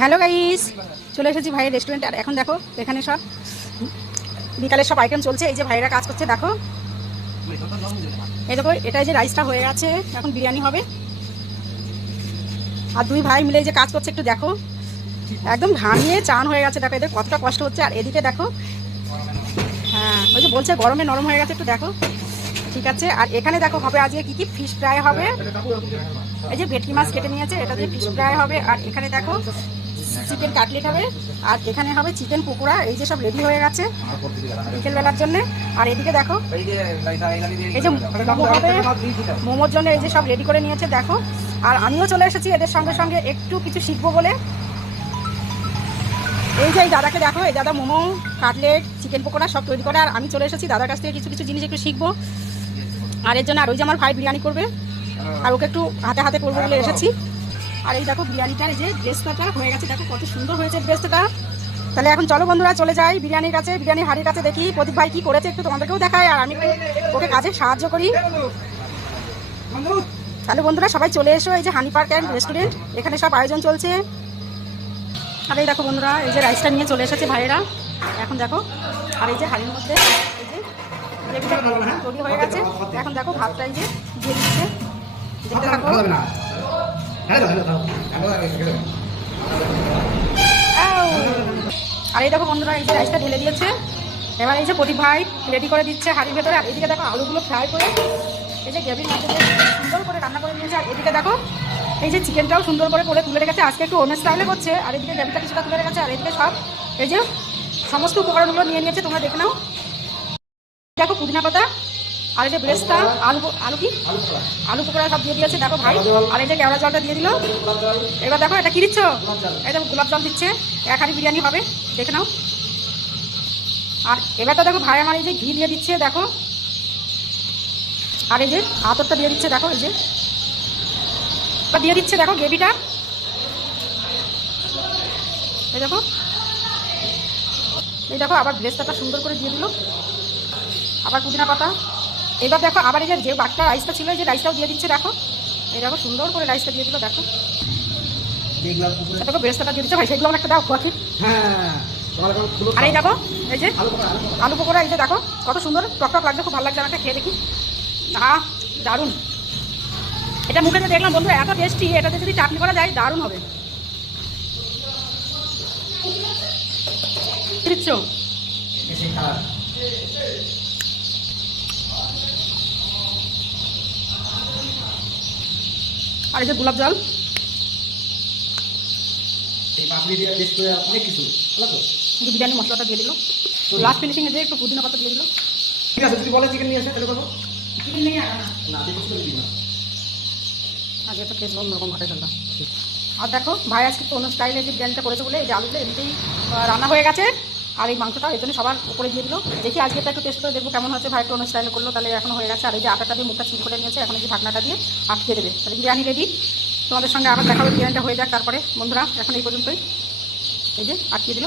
Hello guys, চলে এসেছি ভাইয়ের রেস্টুরেন্টে। আর এখন দেখো এখানে সব বিকালের সব আইটেম চলছে। এই যে ভাইয়েরা কাজ করছে দেখো, এই দেখো এটা যে রাইসটা হয়ে গেছে, এখন বিরিয়ানি হবে। আর দুই ভাই মিলে যে কাজ করছে একটু দেখো, একদম ঘামিয়ে চান হয়ে গেছে। দেখো এদের কতটা কষ্ট হচ্ছে। আর এদিকে দেখো, হ্যাঁ ওই যে বলছে গরমে নরম হয়ে গেছে, একটু দেখো। ঠিক আছে, আর এখানে দেখো হবে আজকে কি কি ফিশ ফ্রাই হবে। এই যে ভেটকি মাছ কেটে নিয়েছে, এটা দিয়ে ফিশ ফ্রাই হবে। আর এখানে দেখো চিকেন কাটলেট হবে। আর এখানে হবে চিকেন পকোড়া। এই যে সব রেডি হয়ে গেছে বিকেলবেলার জন্য। আর এদিকে দেখো এই যে মোমো হবে, মোমোর জন্য এই যে সব রেডি করে নিয়েছে দেখো। আর আমিও চলে এসেছি এদের সঙ্গে সঙ্গে একটু কিছু শিখবো বলে। এই যে এই দাদাকে দেখো, এই দাদা মোমো কাটলেট চিকেন পকোড়া সব তৈরি করে। আর আমি চলে এসেছি দাদার কাছ থেকে কিছু কিছু জিনিস একটু শিখবো। আর এর জন্য আর ওই যে আমার ভাই বিরিয়ানি করবে, আর ওকে একটু হাতে হাতে করবো বলে এসেছি। আর এই দেখো বিরিয়ানিটার এই যে ব্রেস্তাটা হয়ে গেছে, দেখো কত সুন্দর হয়েছে ব্রেস্তাটা। তাহলে এখন চলো বন্ধুরা চলে যাই বিরিয়ানির কাছে, বিরিয়ানির হাড়ির কাছে, দেখি প্রদীপ ভাই কি করেছে একটু তোমাদেরকেও দেখায়। আর আমি ওকে কাজে সাহায্য করি। তাহলে বন্ধুরা সবাই চলে এসো, এই যে হানি পার্ক অ্যান্ড রেস্টুরেন্ট, এখানে সব আয়োজন চলছে। আর এই দেখো বন্ধুরা এই যে রাইসটা নিয়ে চলে এসেছে ভাইয়েরা, এখন দেখো। আর এই যে হাড়ির মধ্যে এই যে তৈরি হয়ে গেছে। এখন দেখো ভাতটা এই যে দিয়ে দিচ্ছে, দেখতে থাকো। আর এই দেখো বন্ধুরা এই যে রাইসটা ঢেলে দিয়েছে। এবার এই যে প্রদীপ ভাই রেডি করে দিচ্ছে হাঁড়ির ভেতরে। আর এদিকে দেখো আলুগুলো ফ্রাই করে এই যে গ্রেভির মধ্যে সুন্দর করে রান্না করে নিয়েছে। আর এদিকে দেখো এই যে চিকেনটাও সুন্দর করে তুলে রেখেছে, আজকে একটু অন্য স্টাইলে করছে। আর এদিকে গ্রেভিটা কিছুটা তুলে রেখেছে। আর এদিকে সব এই যে সমস্ত উপকরণগুলো নিয়ে নিয়েছে, তোমরা দেখে নাও। দেখো পুদিনা পাতা, আর এই যে ব্রেস্তা, আলু পকোড়া সব দিয়ে দিয়েছে দেখো ভাই। আর এই যে কেওড়া জলটা দিয়ে দিল। এবার দেখো এটা কি দিচ্ছ, এই দেখো গোলাপ জল দিচ্ছে। এক হাঁড়ি বিরিয়ানি হবে, দেখে নাও। আর এবারটা দেখো ভাই আমার এই যে ঘি দিয়ে দিচ্ছে দেখো। আর এই যে আতরটা দিয়ে দিচ্ছে দেখো, এই যে দিয়ে দিচ্ছে দেখো গ্রেভিটা, এই দেখো। এই দেখো আবার ব্রেস্তাটা সুন্দর করে দিয়ে দিল, আবার পুদিনা পাতা। এবার দেখো আবার এই যে বাটকা রাইসটা ছিল, এই যে রাইসটাও দিয়ে দিচ্ছে দেখো। এই দেখো সুন্দর করে রাইসটা দিয়ে দিল দেখো। দেখো ব্রেস্তাটা দিয়ে দিচ্ছে ভাই, সেগুলো একটা দাও খোয়াকি। আর এই দেখো এই যে আলু পকোড়া, এই যে দেখো কত সুন্দর টক টক লাগছে, খুব ভালো লাগছে। একটা খেয়ে দেখি, দারুণ। এটা মুখে দেখলাম বন্ধু এত টেস্টি, এটাতে যদি চাটনি করা যায় দারুণ হবে। দিচ্ছ আর এই যে গোলাপ জল, বিরিয়ানি মশলাটা দিয়ে দিল। লাস্ট ফিনিশিং এ যে একটু পুদিনা পাতা দিয়ে দিল। ঠিক আছে, যদি বলে চিকেন নিয়ে আসে তাহলে করবো। চিকেন নিয়ে না আগে তো খেয়ে অন্যরকম ঘটে ফেললাম। আর দেখো ভাই আজকে তো অন্য স্টাইলে যে বিরিয়ানিটা করেছে বলে এই যে আলুগুলো এমনিতেই রান্না হয়ে গেছে। আর এই মাংসটা এই জন্য সবার উপরে দিয়ে দিল। দেখি আজকে তো একটু টেস্ট করে দেখবো কেমন হচ্ছে। ভাই একটু অন্য স্টাইলে করলো, তাহলে এখন হয়ে গেছে। আর এই যে আটাটা দিয়ে মুখটা চিল করে নিয়েছে, এখন এই যে ঢাকনাটা দিয়ে আটকে দেবে। তাহলে বিরিয়ানি রেডি। তোমাদের সঙ্গে আবার দেখাবে বিরিয়ানিটা হয়ে যাক। তারপরে বন্ধুরা এখন এই পর্যন্তই, এই যে আটকে দিল।